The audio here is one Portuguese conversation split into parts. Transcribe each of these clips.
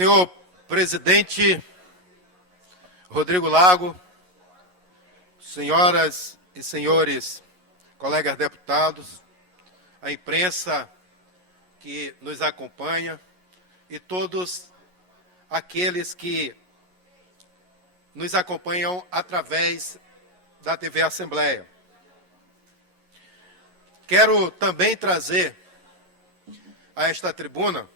Senhor presidente Rodrigo Lago, senhoras e senhores colegas deputados, a imprensa que nos acompanha e todos aqueles que nos acompanham através da TV Assembleia. Quero também trazer a esta tribuna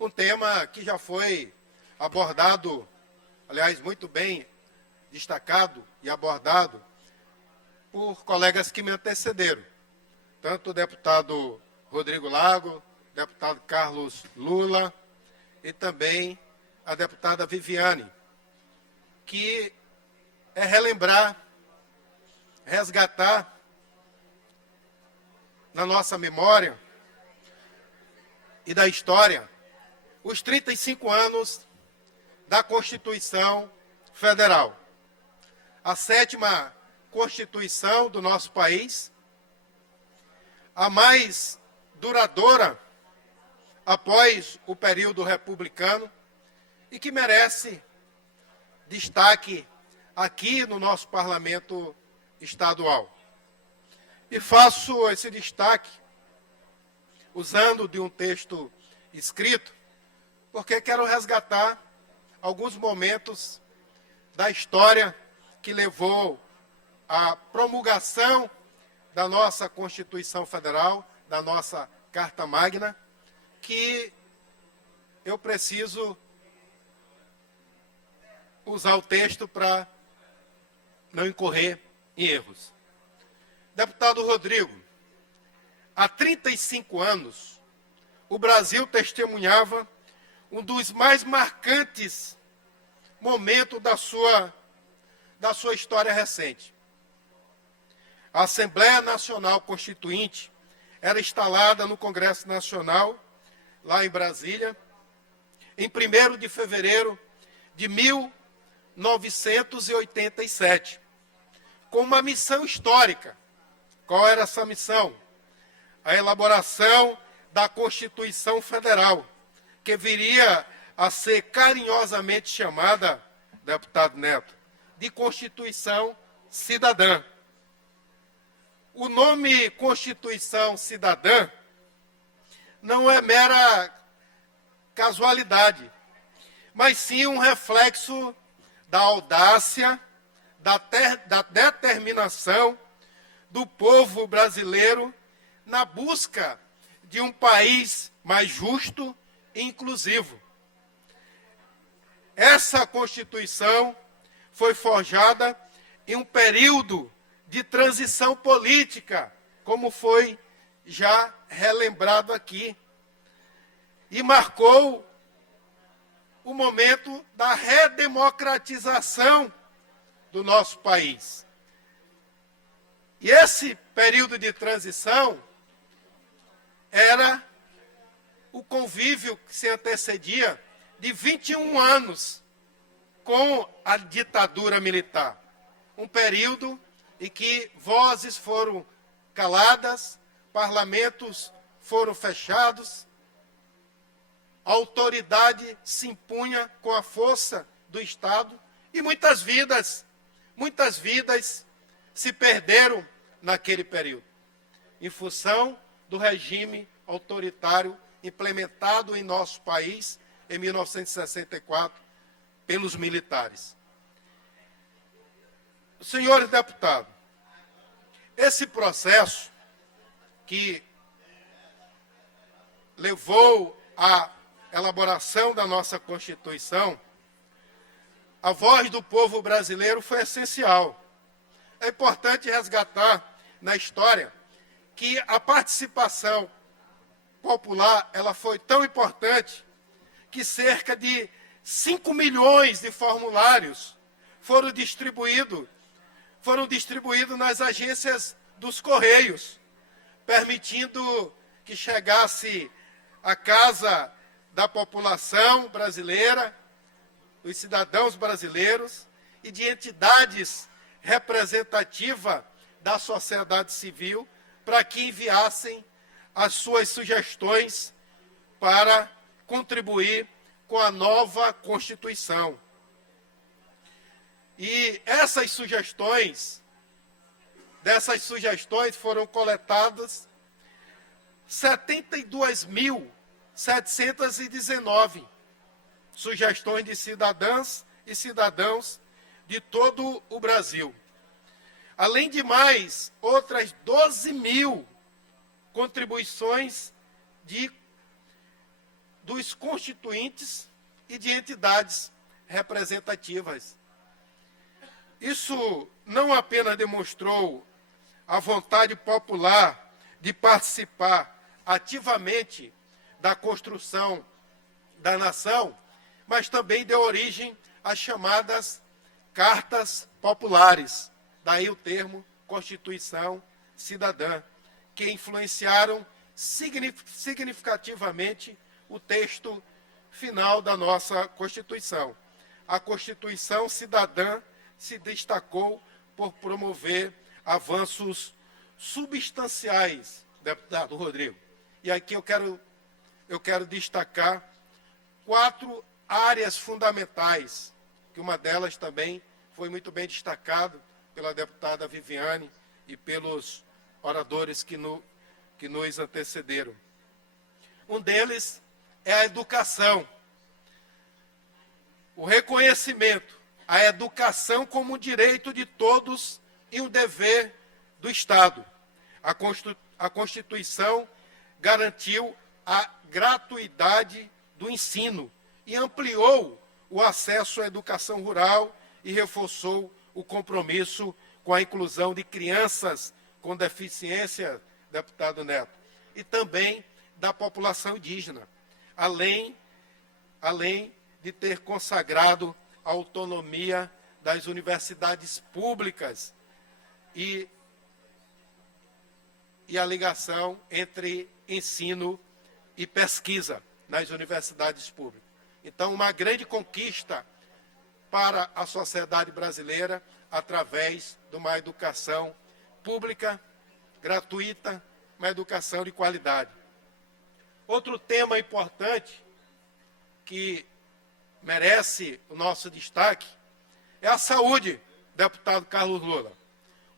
um tema que já foi abordado, aliás, muito bem destacado e abordado por colegas que me antecederam, tanto o deputado Rodrigo Lago, deputado Carlos Lula e também a deputada Viviane, que é relembrar, resgatar na nossa memória e da história os 35 anos da Constituição Federal, a 7ª Constituição do nosso país, a mais duradoura após o período republicano e que merece destaque aqui no nosso parlamento estadual. E faço esse destaque usando de um texto escrito, porque quero resgatar alguns momentos da história que levou à promulgação da nossa Constituição Federal, da nossa Carta Magna, que eu preciso usar o texto para não incorrer em erros. Deputado Rodrigo, há 35 anos, o Brasil testemunhava um dos mais marcantes momentos da sua história recente. A Assembleia Nacional Constituinte era instalada no Congresso Nacional, lá em Brasília, em 1º de fevereiro de 1987, com uma missão histórica. Qual era essa missão? A elaboração da Constituição Federal, que viria a ser carinhosamente chamada, deputado Neto, de Constituição Cidadã. O nome Constituição Cidadã não é mera casualidade, mas sim um reflexo da audácia, da determinação do povo brasileiro na busca de um país mais justo e inclusivo. Essa Constituição foi forjada em um período de transição política, como foi já relembrado aqui, e marcou o momento da redemocratização do nosso país. E esse período de transição era o convívio que se antecedia de 21 anos com a ditadura militar. Um período em que vozes foram caladas, parlamentos foram fechados, a autoridade se impunha com a força do Estado e muitas vidas se perderam naquele período, em função do regime autoritário implementado em nosso país em 1964 pelos militares. Senhores deputados, esse processo que levou à elaboração da nossa Constituição, a voz do povo brasileiro foi essencial. É importante resgatar na história que a participação popular ela foi tão importante que cerca de 5 milhões de formulários foram distribuídos nas agências dos Correios, permitindo que chegasse à casa da população brasileira, dos cidadãos brasileiros e de entidades representativas da sociedade civil para que enviassem as suas sugestões para contribuir com a nova Constituição. E dessas sugestões foram coletadas 72.719 sugestões de cidadãs e cidadãos de todo o Brasil. Além de mais, outras 12.000 contribuições dos constituintes e de entidades representativas. Isso não apenas demonstrou a vontade popular de participar ativamente da construção da nação, mas também deu origem às chamadas cartas populares, daí o termo Constituição Cidadã, que influenciaram significativamente o texto final da nossa Constituição. A Constituição Cidadã se destacou por promover avanços substanciais, deputado Rodrigo. E aqui eu quero destacar 4 áreas fundamentais, que uma delas também foi muito bem destacada pela deputada Viviane e pelos oradores que nos antecederam. Um deles é a educação. O reconhecimento, a educação como um direito de todos e um dever do Estado. A Constituição garantiu a gratuidade do ensino e ampliou o acesso à educação rural e reforçou o compromisso com a inclusão de crianças com deficiência, deputado Neto, e também da população indígena, além de ter consagrado a autonomia das universidades públicas e a ligação entre ensino e pesquisa nas universidades públicas. Então, uma grande conquista para a sociedade brasileira através de uma educação pública, gratuita, uma educação de qualidade. Outro tema importante que merece o nosso destaque é a saúde, deputado Carlos Lula.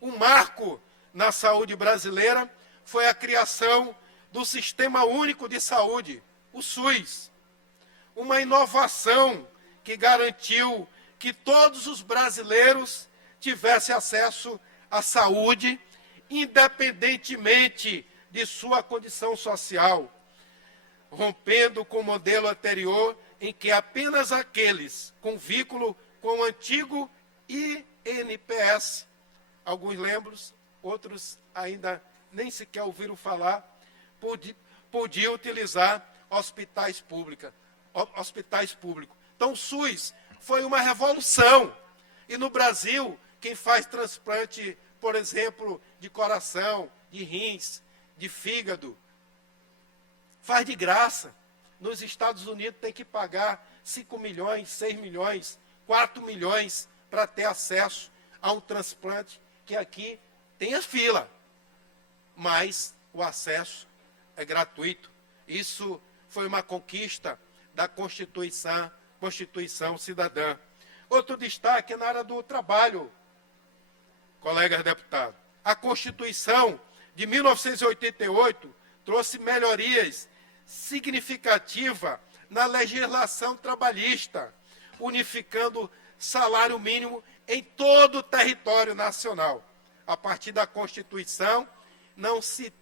Um marco na saúde brasileira foi a criação do Sistema Único de Saúde, o SUS. Uma inovação que garantiu que todos os brasileiros tivessem acesso à saúde, independentemente de sua condição social, rompendo com o modelo anterior em que apenas aqueles com vínculo com o antigo INPS, alguns lembram, outros ainda nem sequer ouviram falar, podiam utilizar hospitais públicos. Então, o SUS foi uma revolução. E no Brasil, quem faz transplante, por exemplo, de coração, de rins, de fígado, faz de graça. Nos Estados Unidos tem que pagar 5 milhões, 6 milhões, 4 milhões para ter acesso a um transplante, que aqui tem a fila, mas o acesso é gratuito. Isso foi uma conquista da Constituição Cidadã. Outro destaque é na área do trabalho, colegas deputados. A Constituição de 1988 trouxe melhorias significativas na legislação trabalhista, unificando salário mínimo em todo o território nacional. A partir da Constituição, não se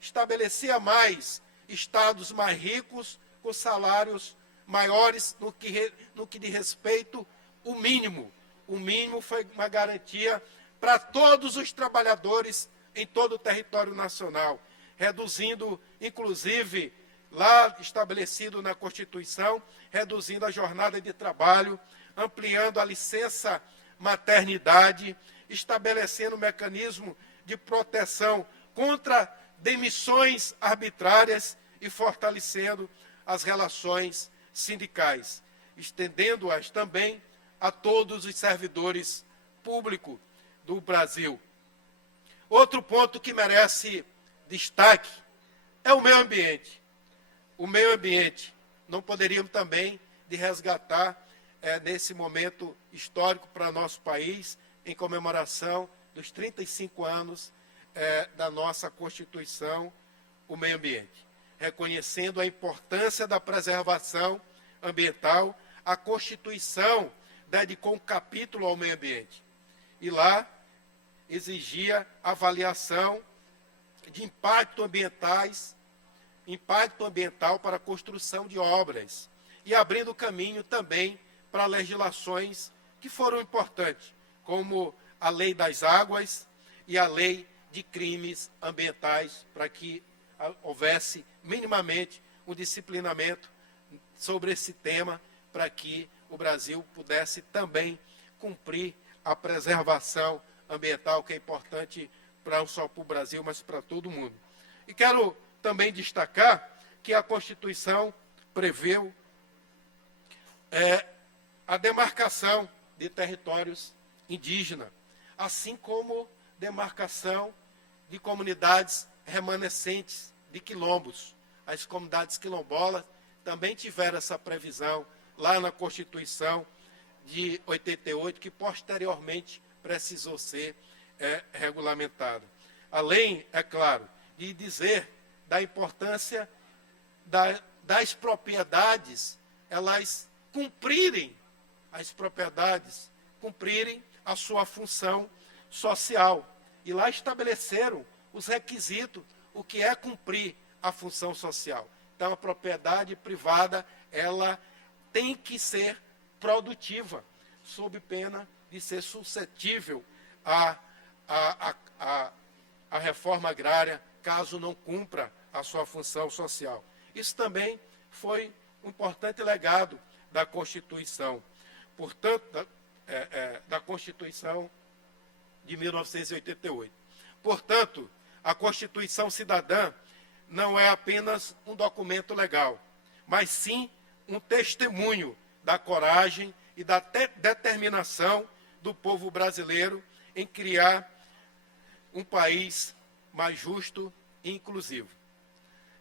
estabelecia mais estados mais ricos com salários maiores no que diz respeito ao mínimo. O mínimo foi uma garantia para todos os trabalhadores em todo o território nacional, reduzindo, inclusive, lá estabelecido na Constituição, reduzindo a jornada de trabalho, ampliando a licença maternidade, estabelecendo um mecanismo de proteção contra demissões arbitrárias e fortalecendo as relações sindicais, estendendo-as também a todos os servidores públicos do Brasil. Outro ponto que merece destaque é o meio ambiente. O meio ambiente não poderíamos também de resgatar nesse momento histórico para nosso país, em comemoração dos 35 anos da nossa Constituição, o meio ambiente. Reconhecendo a importância da preservação ambiental, a Constituição dedicou um capítulo ao meio ambiente. E lá exigia avaliação de impacto ambiental para a construção de obras e abrindo caminho também para legislações que foram importantes, como a Lei das Águas e a Lei de Crimes Ambientais, para que houvesse minimamente um disciplinamento sobre esse tema, para que o Brasil pudesse também cumprir a preservação ambiental, que é importante não só para o Brasil, mas para todo mundo. E quero também destacar que a Constituição preveu a demarcação de territórios indígenas, assim como demarcação de comunidades remanescentes de quilombos. As comunidades quilombolas também tiveram essa previsão lá na Constituição de 88, que posteriormente precisou ser regulamentada. Além, é claro, de dizer da importância das propriedades, elas cumprirem a sua função social. E lá estabeleceram os requisitos, o que é cumprir a função social. Então, a propriedade privada, ela tem que ser produtiva, sob pena de ser suscetível à reforma agrária, caso não cumpra a sua função social. Isso também foi um importante legado da Constituição. Portanto, da Constituição de 1988. Portanto, a Constituição Cidadã não é apenas um documento legal, mas sim um testemunho da coragem e da determinação do povo brasileiro em criar um país mais justo e inclusivo.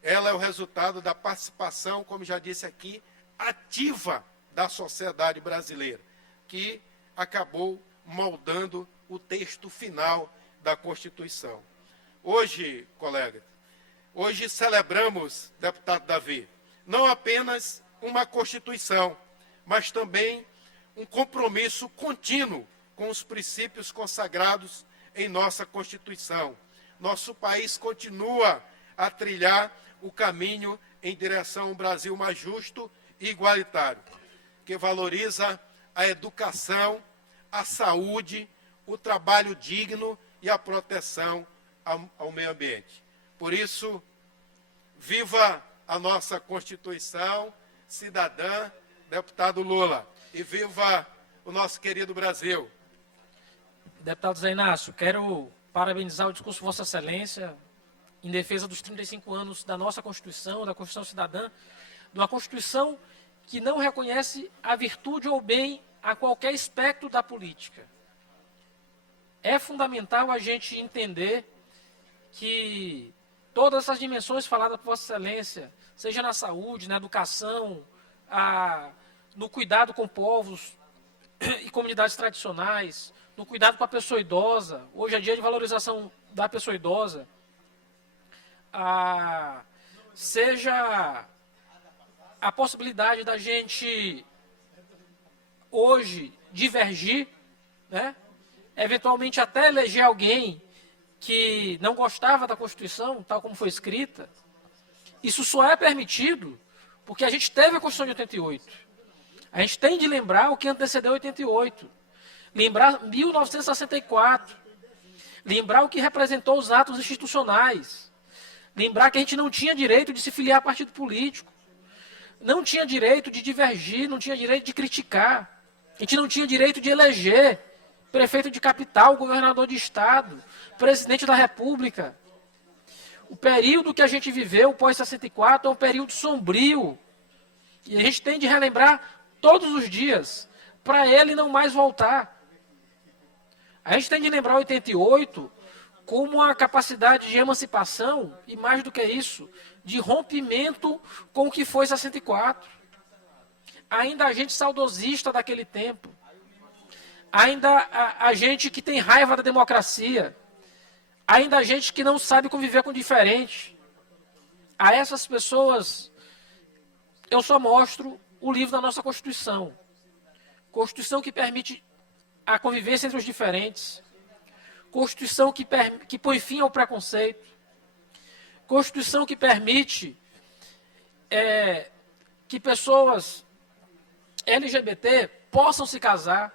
Ela é o resultado da participação, como já disse aqui, ativa da sociedade brasileira, que acabou moldando o texto final da Constituição. Hoje, colegas, hoje celebramos, deputado Davi, não apenas uma Constituição, mas também um compromisso contínuo com os princípios consagrados em nossa Constituição. Nosso país continua a trilhar o caminho em direção a um Brasil mais justo e igualitário, que valoriza a educação, a saúde, o trabalho digno e a proteção ao meio ambiente. Por isso, viva a nossa Constituição cidadã, deputado Lula, e viva o nosso querido Brasil. Deputado Zé Inácio, quero parabenizar o discurso de Vossa Excelência em defesa dos 35 anos da nossa Constituição, da Constituição Cidadã, de uma Constituição que não reconhece a virtude ou bem a qualquer aspecto da política. É fundamental a gente entender que todas essas dimensões faladas por Vossa Excelência, seja na saúde, na educação, no cuidado com povos e comunidades tradicionais, no cuidado com a pessoa idosa, hoje é dia de valorização da pessoa idosa, seja a possibilidade da gente hoje divergir, né? Eventualmente até eleger alguém que não gostava da Constituição, tal como foi escrita. Isso só é permitido porque a gente teve a Constituição de 88. A gente tem de lembrar o que antecedeu 88. Lembrar 1964. Lembrar o que representou os atos institucionais. Lembrar que a gente não tinha direito de se filiar a partido político. Não tinha direito de divergir, não tinha direito de criticar. A gente não tinha direito de eleger prefeito de capital, governador de estado, presidente da República. O período que a gente viveu, pós-64, é um período sombrio. E a gente tem de relembrar todos os dias, para ele não mais voltar. A gente tem de lembrar 88 como uma capacidade de emancipação, e mais do que isso, de rompimento com o que foi 64. ainda há gente saudosista daquele tempo, ainda há gente que tem raiva da democracia, ainda há gente que não sabe conviver com o diferente. A essas pessoas, eu só mostro o livro da nossa Constituição. Constituição que permite a convivência entre os diferentes. Constituição que põe fim ao preconceito. Constituição que permite que pessoas LGBT possam se casar.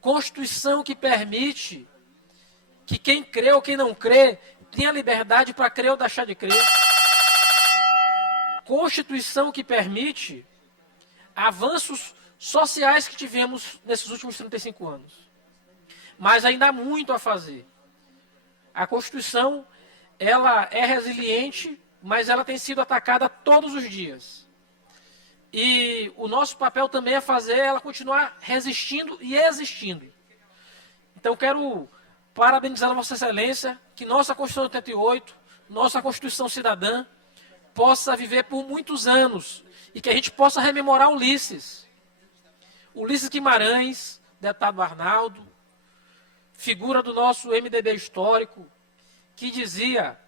Constituição que permite que quem crê ou quem não crê tenha liberdade para crer ou deixar de crer. Constituição que permite avanços sociais que tivemos nesses últimos 35 anos. Mas ainda há muito a fazer. A Constituição, ela é resiliente, mas ela tem sido atacada todos os dias. E o nosso papel também é fazer ela continuar resistindo e existindo. Então, quero parabenizar a Vossa Excelência, que nossa Constituição de 88, nossa Constituição cidadã, possa viver por muitos anos e que a gente possa rememorar Ulisses Guimarães, deputado Arnaldo, figura do nosso MDB histórico, que dizia: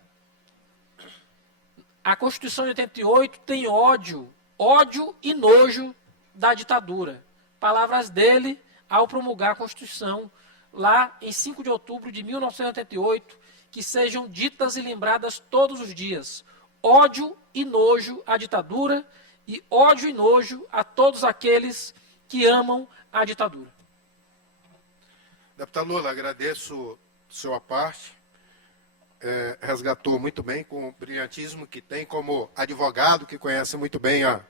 a Constituição de 88 tem ódio e nojo da ditadura. Palavras dele ao promulgar a Constituição lá em 5 de outubro de 1988, que sejam ditas e lembradas todos os dias. Ódio e nojo à ditadura e ódio e nojo a todos aqueles que amam a ditadura. Deputado Lula, agradeço sua parte. Resgatou muito bem, com o brilhantismo que tem como advogado, que conhece muito bem a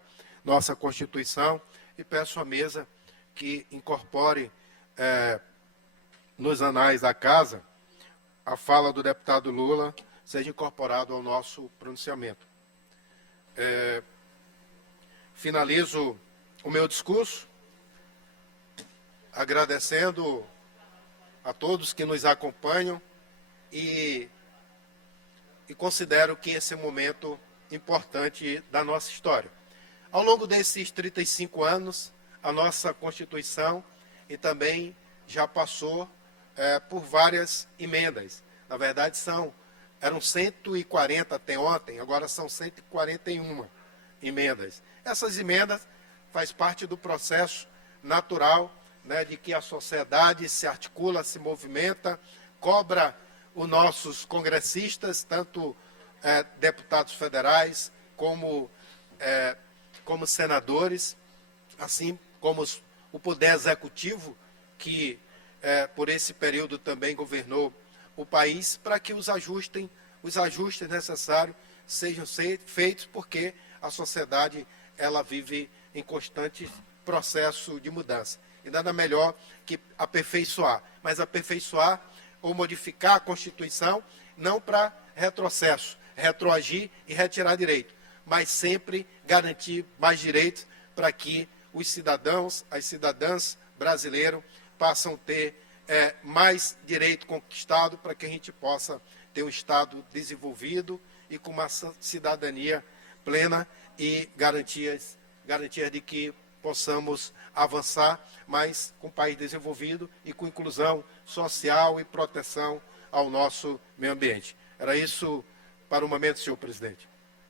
nossa Constituição, e peço à mesa que incorpore nos anais da casa a fala do deputado Lula, seja incorporado ao nosso pronunciamento. Finalizo o meu discurso agradecendo a todos que nos acompanham e considero que esse é um momento importante da nossa história. Ao longo desses 35 anos, a nossa Constituição e também já passou por várias emendas. Na verdade, eram 140 até ontem, agora são 141 emendas. Essas emendas fazem parte do processo natural, né, de que a sociedade se articula, se movimenta, cobra os nossos congressistas, tanto deputados federais como senadores, assim como o Poder Executivo, que por esse período também governou o país, para que os ajustes necessários sejam feitos, porque a sociedade ela vive em constante processo de mudança. E nada melhor que aperfeiçoar, mas aperfeiçoar ou modificar a Constituição não para retrocesso, retroagir e retirar direito, mas sempre garantir mais direitos para que os cidadãos, as cidadãs brasileiros possam ter mais direito conquistado, para que a gente possa ter um Estado desenvolvido e com uma cidadania plena e garantias de que possamos avançar, mas com um país desenvolvido e com inclusão social e proteção ao nosso meio ambiente. Era isso para o momento, senhor presidente.